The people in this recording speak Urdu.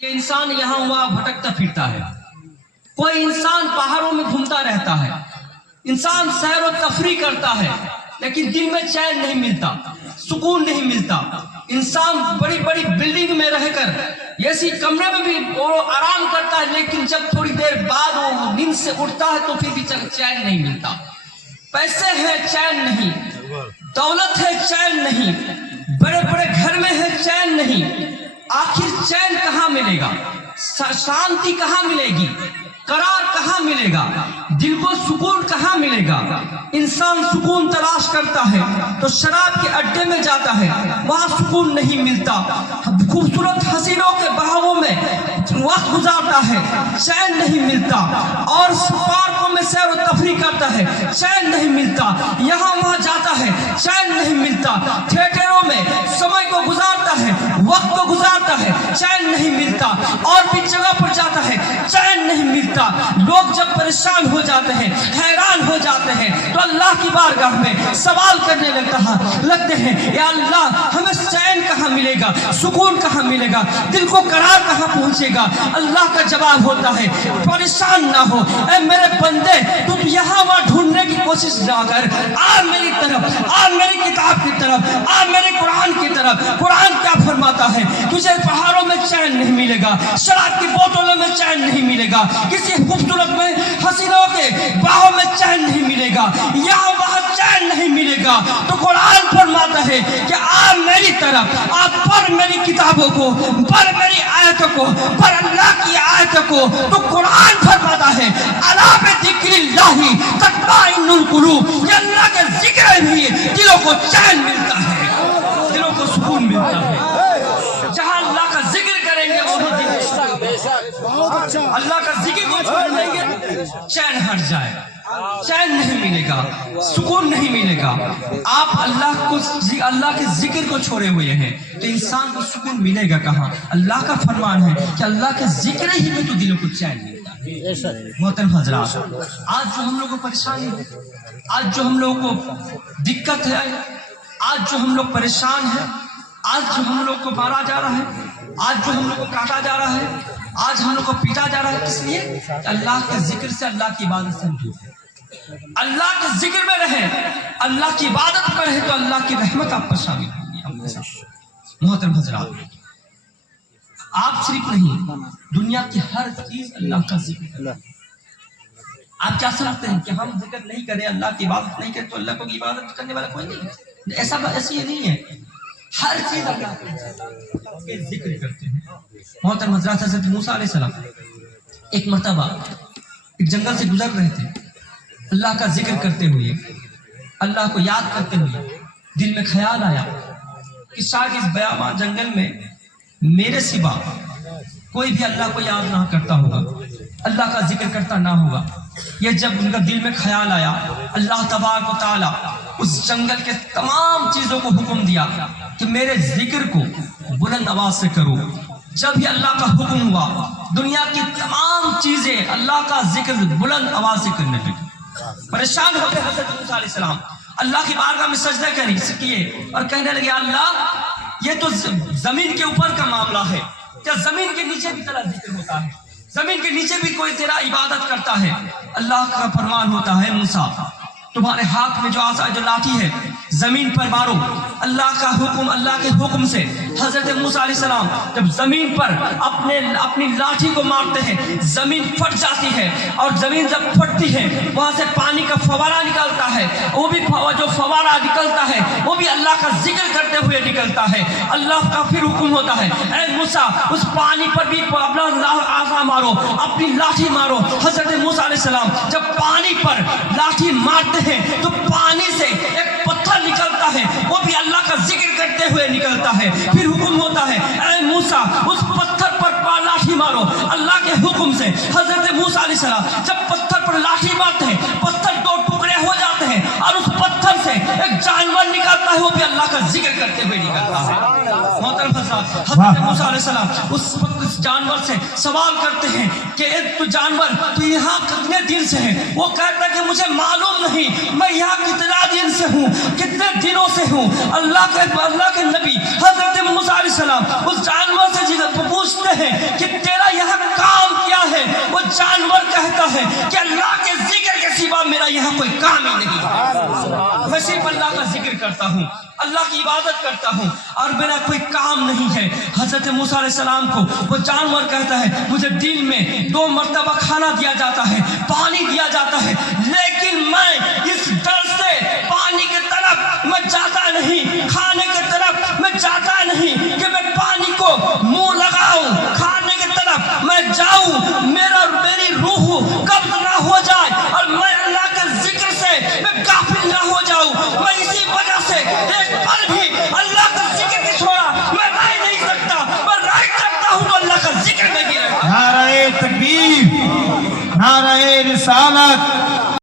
کہ انسان یہاں وہاں بھٹکتا پھرتا ہے، کوئی انسان پہاڑوں میں گھومتا رہتا ہے، انسان سیر و تفریح کرتا ہے، لیکن دل میں چین نہیں ملتا، سکون نہیں ملتا۔ انسان بڑی بڑی بلڈنگ میں رہ کر ایسی کمرے میں بھی وہ آرام کرتا ہے، لیکن جب تھوڑی دیر بعد وہ نیند سے اٹھتا ہے تو پھر بھی چین نہیں ملتا۔ پیسے ہیں چین نہیں، دولت ہے چین نہیں، بڑے بڑے گھر میں ہے چین نہیں۔ آخر چین کہاں ملے گا؟ شانتی کہاں ملے گی؟ قرار کہاں ملے گا؟ دل کو سکون کہاں ملے گا؟ انسان سکون تلاش کرتا ہے تو شراب کے اڈے میں جاتا ہے، وہاں سکون نہیں ملتا۔ خوبصورت حسینوں کے بہاؤں میں وقت گزارتا ہے، چین نہیں ملتا۔ اور پارکوں میں سیر و تفریح کرتا ہے، چین نہیں ملتا۔ یہاں وہاں جاتا ہے، چین نہیں ملتا۔ تھیٹروں میں سمے کو گزارتا ہے، وقت کو گزارتا ہے، چین نہیں ملتا۔ اور بھی جگہ پر جاتا ہے، چین نہیں ملتا۔ لوگ جب پریشان ہو جاتے ہیں، حیران ہو جاتے ہیں تو اللہ کی بارگاہ میں سوال کرنے لگتے ہیں، یا اللہ ہمیں چین کہاں ملے گا، سکون کہاں ملے گا، دل کو قرار کہاں پہنچے گا؟ اللہ کا جواب ہوتا ہے، پریشان نہ ہو اے میرے بندے، تم یہاں وہاں ڈھونڈنے کی کوشش نہ کر، آ میری طرف، آ میری کتاب کی طرف، آ میرے قرآن کی طرف۔ قرآن کیا فرماتا ہے؟ تجھے پہاڑوں میں چین نہیں ملے گا، شراب کی بوتلوں میں چین نہیں ملے گا، کسی خوبصورت میں حسینوں کے باہوں میں چین نہیں ملے گا، یہاں وہاں چین نہیں ملے گا۔ تو قرآن فرماتا ہے کہ آ میری طرف، آپ پڑھ میری کتابوں کو، پڑھ میری آیتوں کو، پڑھ اللہ کی آیتوں کو۔ تو قرآن فرماتا ہے الا بذکر اللہ تطمئن القلوب، یہ اللہ کے ذکر بھی دلوں کو چین ملتا ہے، دلوں کو سکون ملتا ہے۔ جہاں اللہ کا ذکر کریں گے وہاں دل اللہ کا ذکر کو چھوڑ دیں گے چین ہٹ جائے، چین نہیں ملے گا، سکون نہیں ملے گا۔ آپ اللہ کے ذکر کو چھوڑے ہوئے ہیں تو انسان کو سکون ملے گا کہاں؟ اللہ کا فرمان ہے کہ اللہ کے ذکر ہی میں تو دلوں کو چین ملتا ہے۔ محترم حضرات، آج جو ہم لوگوں کو پریشانی ہے، آج جو ہم لوگوں کو دقت ہے، آج جو ہم لوگ پریشان ہیں، آج جو ہم لوگ کو مارا جا رہا ہے، آج جو ہم لوگ کو کاٹا جا رہا ہے، آج ہم لوگ کو پیٹا جا رہا ہے، کس لیے؟ کہ اللہ کے ذکر سے، اللہ کی عبادت سے دور، اللہ کے ذکر میں رہے، اللہ کی عبادت میں رہے تو اللہ کی رحمت آپ پر شامل ہوگی۔ محترم حضرات، آپ صرف نہیں، دنیا کی ہر چیز اللہ کا ذکر ہے۔ آپ کیا سمجھتے ہیں کہ ہم ذکر نہیں کریں، اللہ کی عبادت نہیں کریں تو اللہ کو عبادت کرنے والا کوئی نہیں؟ ایسی نہیں ہے، ہر چیز اللہ کے ذکر کرتے ہیں۔ محترم حضرات، حضرت موسیٰ علیہ السلام ایک مرتبہ ایک جنگل سے گزر رہے تھے، اللہ کا ذکر کرتے ہوئے، اللہ کو یاد کرتے ہوئے دل میں خیال آیا کہ شاید اس بیابان جنگل میں میرے سوا کوئی بھی اللہ کو یاد نہ کرتا ہوگا، اللہ کا ذکر کرتا نہ ہوگا۔ یہ جب ان کا دل میں خیال آیا، اللہ تبارک و تعالیٰ اس جنگل کے تمام چیزوں کو حکم دیا کہ میرے ذکر کو بلند آواز سے کرو۔ جب ہی اللہ کا حکم ہوا، دنیا کی تمام چیزیں اللہ کا ذکر بلند آواز سے کرنے لگی۔ پریشان ہو گئے حضرت موسیٰ علیہ السلام، اللہ کی بارگاہ میں سجدہ کیے اور کہنے لگے، اللہ یہ تو زمین کے اوپر کا معاملہ ہے، کیا زمین کے نیچے بھی تیرا ذکر ہوتا ہے؟ زمین کے نیچے بھی کوئی تیرا عبادت کرتا ہے؟ اللہ کا فرمان ہوتا ہے، موسیٰ تمہارے ہاتھ میں جو عصا جو لاٹھی ہے زمین پر مارو۔ اللہ کا حکم، اللہ کے حکم سے حضرت موسیٰ علیہ السلام جب زمین پر اپنی لاٹھی کو مارتے ہیں، زمین پھٹ جاتی ہے، اور زمین جب پھٹتی ہے وہاں سے پانی کا فوارہ نکلتا ہے، وہ بھی جو فوارہ نکلتا ہے وہ بھی اللہ کا ذکر کرتے ہوئے نکلتا ہے۔ اللہ کا پھر حکم ہوتا ہے، اے موسیٰ اس پانی پر بھی اپنا عصا مارو، اپنی لاٹھی مارو۔ حضرت موسیٰ علیہ السلام جب پانی پر لاٹھی مارتے ہیں تو پانی سے ایک پتھر نکلتا ہے، وہ بھی اللہ کا ذکر کرتے ہوئے نکلتا ہے۔ پھر حکم ہوتا ہے، اے موسیٰ اس پتھر پر لاٹھی مارو۔ اللہ کے حکم سے حضرت موسیٰ علیہ السلام جب پتھر پر لاٹھی مارتے ہیں، پتھر دو ٹکڑے ہو جاتے ہیں اور اس پتھر سے ایک جانور نکلتا ہے، وہ بھی اللہ کا ذکر کرتے ہوئے نکلتا ہے۔ محترم حضرات، حضرت موسیٰ علیہ السلام اس جانور سے سوال کرتے ہیں کہ تو جانور تو یہاں کتنے دن سے ہے؟ وہ کہتا ہے کہ مجھے معلوم نہیں، میں یہاں کتنا دن سے ہوں، کتنے دنوں سے ہوں۔ اللہ کے نبی حضرت موسیٰ علیہ السلام اس جانور سے پوچھتے ہیں کہ ہے کہ اللہ کے ذکر کے سوا میرا یہاں کوئی کام ہی نہیں ہے، میں صرف اللہ کا ذکر کرتا ہوں، اللہ کی عبادت کرتا ہوں اور میرا کوئی کام نہیں ہے۔ حضرت موسیٰ علیہ السلام کو وہ جانور کہتا ہے مجھے دن میں 2 مرتبہ کھانا دیا جاتا ہے، پانی دیا جاتا ہے، لیکن میں اس ڈر سے پانی کی طرف میں جاتا نہیں، کھانے کی طرف میں جاتا نہیں کہ میں پانی کو منہ لگاؤں، کھانے کی طرف میں جاؤں، میری روح قبض نہ ہو جائے اور میں اللہ کے ذکر سے میں غافل نہ ہو جاؤں۔ میں اسی وجہ سے ایک پل بھی اللہ کا ذکر کی چھوڑا میں رہ نہیں سکتا، میں رہ سکتا ہوں تو اللہ کا ذکر میں بھی رہتا۔ نعرہ تکبیر، نعرہ رسالت،